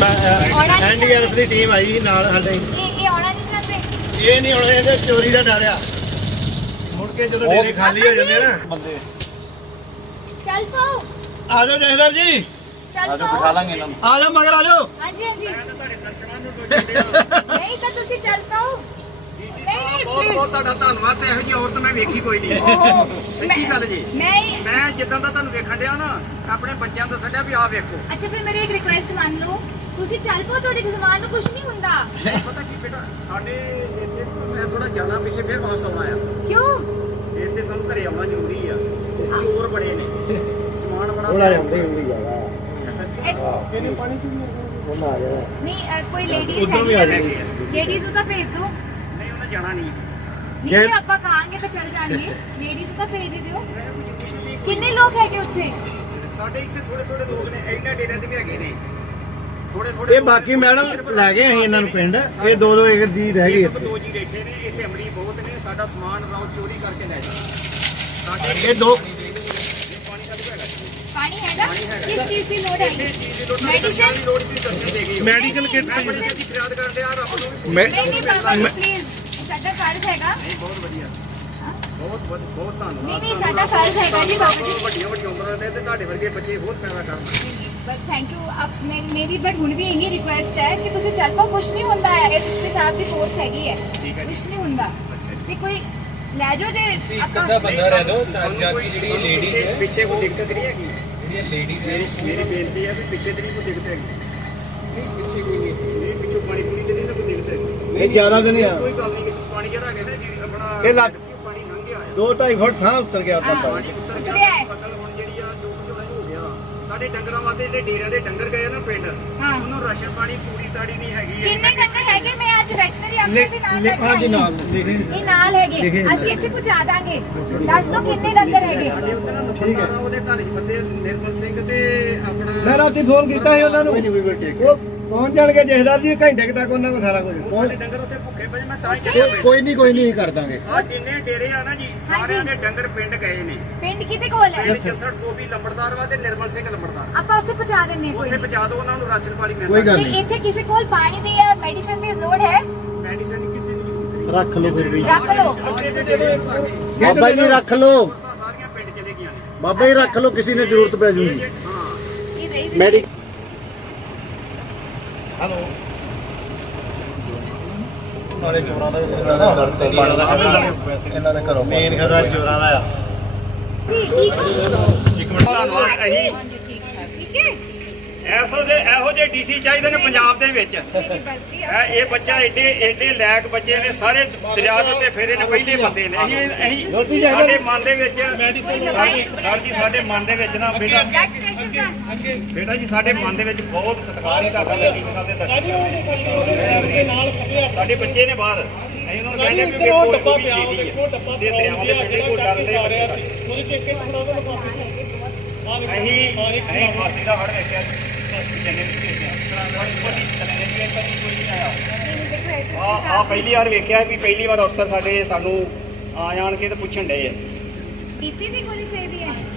NDRF ਦੀ team ਆਈ ਨਾਲ ਸਾਡੇ। ਇਹ ਆਉਣਾ ਨਹੀਂ ਚਾਹਤੇ। ਇਹ ਨਹੀਂ ਹੁਣ ਇਹਦੇ ਚੋਰੀ ਦਾ ਡਰ ਆ। ਮੁੜ ਕੇ ਜਦੋਂ ਡੇਰੇ ਖਾਲੀ ਹੋ ਜਾਂਦੇ ਨਾ ਬੰਦੇ। ਚੱਲ ਪਾਓ। ਆ ਜਾਓ ਜਹਦਰ ਜੀ। ਚੱਲ ਪਾਓ। ਬਿਠਾ ਲਾਂਗੇ ਇਹਨਾਂ ਨੂੰ। ਆ ਜਾਓ ਮਗਰ ਆ ਜਾਓ। ਹਾਂਜੀ ਹਾਂਜੀ। ਮੈਂ ਤਾਂ ਤੁਹਾਡੇ ਦਰਸ਼ਨਾਂ ਨੂੰ ਨਹੀਂ ਤਾਂ ਤੁਸੀਂ ਚੱਲ ਪਾਓ। ਨਹੀਂ ਬਹੁਤ ਬਹੁਤ ਤੁਹਾਡਾ ਧੰਨਵਾਦ। ਤੇ ਇਹੋ ਜਿਹੀ ਔਰਤ ਮੈਂ ਵੇਖੀ ਕੋਈ ਨਹੀਂ। ਸੱਚੀ ਗੱਲ ਜੀ। ਮੈਂ ਜਿੱਦਾਂ ਦਾ ਤੁਹਾਨੂੰ ਵੇਖਣ ਡਿਆ ਨਾ ਆਪਣੇ ਬੱਚਿਆਂ ਤੋਂ ਛੱਡਿਆ ਵੀ ਆਹ ਵੇਖੋ। ਅੱਛਾ ਫਿਰ ਮੇਰੀ ਇੱਕ ਰਿਕੁਐਸਟ ਮੰਨ ਲਓ, ਤੁਸੀਂ ਚੱਲ ਪਾਓ, ਤੁਹਾਡੇ ਸਮਾਨ ਨੂੰ ਕੁਝ ਨਹੀਂ ਹੁੰਦਾ। ਪਤਾ ਕੀ ਬੇਟਾ ਸਾਡੇ ਇੱਥੇ ਮੈਂ ਥੋੜਾ ਜਾਣਾ ਪਿੱਛੇ ਫਿਰ ਵਾਪਸ ਆਉਣਾ ਆ। ਕਿਉਂ? ਇੱਥੇ ਸਾਨੂੰ ਘਰੇ ਆਉਣਾ ਜ਼ਰੂਰੀ ਆ। ਚੋਰ ਬੜੇ ਨੇ, ਸਮਾਨ ਬੜਾ ਥੋੜਾ ਜਾਂਦੇ ਹੁੰਦੀ ਜਾਗਾ। ਇਹਨੇ ਪਾਣੀ ਚ ਉਹਨਾਂ ਆ ਜਾਣਾ। ਨਹੀਂ ਕੋਈ ਲੇਡੀਜ਼ ਉਧਰ ਵੀ ਆ ਜਾਣੀ। ਲੇਡੀਜ਼ ਨੂੰ ਤਾਂ ਭੇਜ ਦਿਓ। ਨਹੀਂ ਉਹਨੇ ਜਾਣਾ ਨਹੀਂ। ਨਹੀਂ ਆਪਾਂ ਕਹਾਂਗੇ ਤਾਂ ਚੱਲ ਜਾਣਗੇ। ਲੇਡੀਜ਼ ਤਾਂ ਭੇਜ ਦਿਓ। ਕਿੰਨੇ ਲੋਕ ਹੈਗੇ ਉੱਥੇ? ਸਾਡੇ ਇੱਥੇ ਥੋੜੇ ਥੋੜੇ ਲੋਕ ਨੇ, ਇਹਨਾਂ ਡੇਰਿਆਂ ਤੇ ਵੀ ਹੈਗੇ ਨੇ ਥੋੜੇ ਥੋੜੇ। ਇਹ ਬਾਕੀ ਮੈਡਮ ਲੈ ਗਏ ਅਸੀਂ ਇਹਨਾਂ ਨੂੰ ਪਿੰਡ। ਇਹ ਦੋ ਦੋ ਇੱਕ ਦੀ ਰਹਿ ਗਈ ਇੱਥੇ। ਦੋ ਜੀ ਬੈਠੇ ਨੇ ਇੱਥੇ। ਅਮਲੀ ਬਹੁਤ ਨੇ। ਸਾਡਾ ਸਮਾਨ ਰਾਉ ਚੋਰੀ ਕਰਕੇ ਲੈ ਜਾਂਦੇ। ਸਾਡੇ ਇਹ ਦੋ ਪਾਣੀ ਹੈਗਾ? ਕਿਸ ਚੀਜ਼ ਦੀ ਲੋੜ ਹੈ? ਮੈਡੀਸਨ ਦੀ ਲੋੜ ਦੀ ਦਰਸ਼ਨ ਦੇ ਗਈ। ਮੈਡੀਕਲ ਕਿੱਟ ਦੀ ਫਰਿਆਦ ਕਰਦੇ ਆ ਰੱਬ ਨੂੰ। ਨਹੀਂ ਬਾਬਾ ਜੀ ਪਲੀਜ਼, ਸਾਡਾ ਫਰਜ਼ ਹੈਗਾ। ਨਹੀਂ ਬਹੁਤ ਵਧੀਆ। ਬਹੁਤ ਬਹੁਤ ਧੰਨਵਾਦ। ਨਹੀਂ ਸਾਡਾ ਫਰਜ਼ ਹੈਗਾ ਜੀ ਬਾਬਾ ਜੀ। ਵੱਡੀਆਂ ਵੱਡੀਆਂ ਉਮਰਾਂ ਦੇ ਤੇ ਤੁਹਾਡੇ ਵਰਗੇ ਬੱਚੇ ਬਹੁਤ ਪੈਦਾ ਕਰਨ। ਬਸ ਥੈਂਕ ਯੂ। ਆਪ ਮੇਰੀ ਬਟ ਹੁਣ ਵੀ ਇਹੀ ਰਿਕੁਐਸਟ ਹੈ ਕਿ ਤੁਸੀਂ ਚੱਲ ਪਾਓ। ਕੁਝ ਨਹੀਂ ਹੁੰਦਾ ਹੈ। ਇਸ ਸਾਹਿਬ ਦੀ ਫੋਰਸ ਹੈਗੀ ਹੈ। ਕੁਝ ਨਹੀਂ ਹੁੰਦਾ। ਤੇ ਕੋਈ ਲੈ ਜਾਓ ਜੇ ਆਪਾਂ ਬੰਦਾ ਰਹਿ ਦੋ ਤਾਂ ਜਿਹੜੀ ਲੇਡੀਜ਼ ਹੈ ਪਿੱਛੇ ਕੋਈ ਦਿੱਕਤ ਨਹੀਂ ਹੈਗੀ। ਜਿਹੜੀਆਂ ਲੇਡੀਜ਼ ਹੈ ਮੇਰੀ ਬੇਨਤੀ ਹੈ ਵੀ ਪਿੱਛੇ ਤੇ ਨਹੀਂ ਕੋਈ ਦਿੱਕਤ ਹੈਗੀ। ਨਹੀਂ ਪਿੱਛੇ ਕੋਈ ਨਹੀਂ। ਪਿੱਛੋਂ ਪਾਣੀ ਪੂਰੀ ਤੇ ਨਹੀਂ ਨਾ ਕੋਈ ਦਿੱਕਤ ਹੈਗੀ। ਇਹ ਜ਼ਿਆਦਾ ਦਿਨ ਆ। ਕੋਈ ਗੱਲ ਨਹੀਂ। ਪਾਣੀ ਜਿਹੜਾ ਹੈਗਾ ਨਾ ਜੀ ਆਪਣਾ ਇਹ ਲੱਗ ਪਾਣੀ ਲੰਘ ਗਿਆ। 2-2.5 ਫੁੱਟ ਥਾਂ ਉੱਤਰ ਗਿਆ ਤਾਂ ਪਾਣੀ ਉੱਤਰ ਗਿਆ। ਫਸਲ ਹੁਣ ਜਿਹੜੀ ਆ ਜੋ ਕੁਝ ਹੋਣਾ ਹੋ ਗਿਆ। ਸਾਡੇ ਡੰਗਰਾਂ ਵਾਸਤੇ ਜਿਹੜੇ ਡੇਰਿਆਂ ਦੇ ਡੰਗਰ ਗਏ ਨਾ ਪਿੰਡ, ਉਹਨੂੰ ਰਾਸ਼ਨ ਪਾਣੀ ਤੂੜੀ ਤਾੜੀ ਨਹੀਂ ਹੈਗੀ। ਕਿੰਨੇ ਡੰਗਰ ਹੈਗੇ? ਮੈਂ ਅੱਜ ਵੈਟਰਨਰੀ ਅਫਸਰ ਦੇ ਨਾਲ ਲੈ ਕੇ ਆਈ ਨਾਲ ਹਾਂ। ਇਹ ਨਾਲ ਹੈਗੇ। ਅਸੀਂ ਇੱਥੇ ਪਹੁੰਚਾ ਦਾਂਗੇ। ਦੱਸ ਦਿਓ ਕਿੰਨੇ ਡੰਗਰ ਹੈਗੇ? ਠੀਕ ਹੈ। ਉਹਦੇ ਘਰ ਹੀ ਬੰਦੇ ਨਿਰਮਲ ਸਿੰਘ ਤੇ ਆਪਣਾ ਮੈਂ ਰਾਤੀ ਫੋਨ ਕੀਤਾ ਸੀ ਉਹਨਾਂ ਨੂੰ। ਉਹ ਪਹੁੰਚ ਜਾਣਗੇ ਜਹਦਰ ਜੀ ਘੰਟੇ ਤੱਕ ਉਹਨਾਂ ਕੋਲ ਸਾਰਾ ਕੁਝ। ਸਾਡੇ ਡੰਗਰ ਉੱਥੇ ਭੁੱਖੇ ਪਏ। ਮੈਂ ਤਾਂ ਹੀ ਚੱਲਿਆ। ਕੋਈ ਨਹੀਂ ਕਰ ਦਾਂਗੇ। ਆ ਜਿੰਨੇ ਡੇਰੇ ਆ ਨਾ ਜੀ ਸਾਰਿਆਂ ਦੇ ਡੰਗਰ ਪਿੰਡ ਗਏ ਨੇ। ਪਿੰਡ ਕਿਤੇ ਕੋਲ ਹੈ? ਪਿੰਡ ਜੱਸੜ ਟੋਬੀ ਲੰਬੜਦਾਰ ਵਾ ਤੇ ਨਿਰਮਲ ਸਿੰਘ ਲੰਬੜਦਾਰ। ਆਪਾਂ ਉੱਥੇ ਪਹੁੰਚਾ ਦਿੰਨੇ ਕੋਈ। ਉੱਥੇ ਪਹੁੰਚਾ ਦਿਓ ਉਹਨਾਂ ਨੂੰ ਰਾਸ਼ਨ ਪਾਣੀ ਮਿਲਦਾ। ਕੋਈ ਗੱਲ ਨਹੀਂ ਇੱਥੇ ਕਿਸੇ ਕੋਲ ਪਾਣੀ ਦੀ ਜਾਂ ਮੈਡੀਸਨ ਦੀ ਲੋੜ ਹੈ? ਮੈਡੀਸਨ ਕਿਸੇ ਦੀ ਜ਼ਰੂਰਤ ਨਹੀਂ। ਰੱਖ ਲਓ ਫਿਰ ਵੀ। ਰੱਖ ਲਓ। ਬਾਬਾ ਜੀ ਰੱਖ ਲਓ। ਸਾਰੀਆਂ ਪਿੰਡ ਚਲੇ ਗਈਆਂ ਨੇ। ਬਾਬਾ ਜੀ ਰੱਖ ਲਓ, ਕਿਸੇ ਨੇ ਜ਼ਰੂਰਤ ਪੈ ਜੂਗੀ। ਹਾਂ ਇਹ ਰਹੀ ਮੈਡੀ ਹਲੋ ਨਾਲੇ ਚੋਰਾਂ ਦਾ ਇਹਨਾਂ ਦੇ ਘਰੋਂ ਮੇਨ ਘਰ ਚੋਰਾਂ ਦਾ ਆ। ਠੀਕ ਹੋ? ਇੱਕ ਮਿੰਟ ਧੰਨਵਾਦ। ਅਸੀਂ ਠੀਕ ਹੈ। ਇਹੋ ਜਿਹੇ ਡੀਸੀ ਚਾਹੀਦੇ ਨੇ ਪੰਜਾਬ ਦੇ ਵਿੱਚ। ਇਹ ਬੱਚਾ ਏਡੇ ਲੈਕ ਬੱਚੇ ਨੇ। ਸਾਰੇ ਦਰਿਆ ਦੇ ਉੱਤੇ ਫੇਰੇ ਨੇ। ਪਹਿਲੇ ਬੰਦੇ ਨੇ। ਅਸੀਂ ਸਾਡੇ ਮਨ ਦੇ ਵਿੱਚ ਸਰ ਜੀ ਸਾਡੇ ਮਨ ਦੇ ਵਿੱਚ ਨਾ ਬੇਟਾ ਜੀ ਸਾਡੇ ਮਨ ਦੇ ਵਿੱਚ ਬਹੁਤ ਸਤਿਕਾਰ ਹੀ ਤੁਹਾਡਾ ਡੀਸੀਆਂ ਦੇ ਸਾਡੇ ਬੱਚੇ ਨੇ ਬਾਹਰ। ਅਸੀਂ ਉਹਨਾਂ ਨੂੰ ਕਹਿੰਦੇ ਵੀ ਵੇਖੋ ਡੱਬਾ ਪਿਆ ਦੇਖੋ ਡੱਬਾ ਪਿਆ ਜਿਹੜਾ ਗੱਡੀ ਆ ਰਿਹਾ ਸੀ ਉਹਦੇ ਚ ਇੱਕ ਇੱਕ ਫੜਾ ਦੋ ਲਿਫਾਫੇ। ਅਸੀਂ ਫਾਸੀ ਦਾ ਹੜ ਵੇਖਿਆ ਚੰਗੇ ਵੀ ਵੇਖਿਆ। ਆ ਪਹਿਲੀ ਵਾਰ ਵੇਖਿਆ ਵੀ ਪਹਿਲੀ ਵਾਰ ਅਫਸਰ ਸਾਡੇ ਸਾਨੂੰ ਆ ਜਾਣ ਕੇ ਤੇ ਪੁੱਛਣ ਡਏ ਆ। ਬੀਪੀ ਦੀ ਗੋਲੀ ਚਾਹੀਦੀ ਹੈ?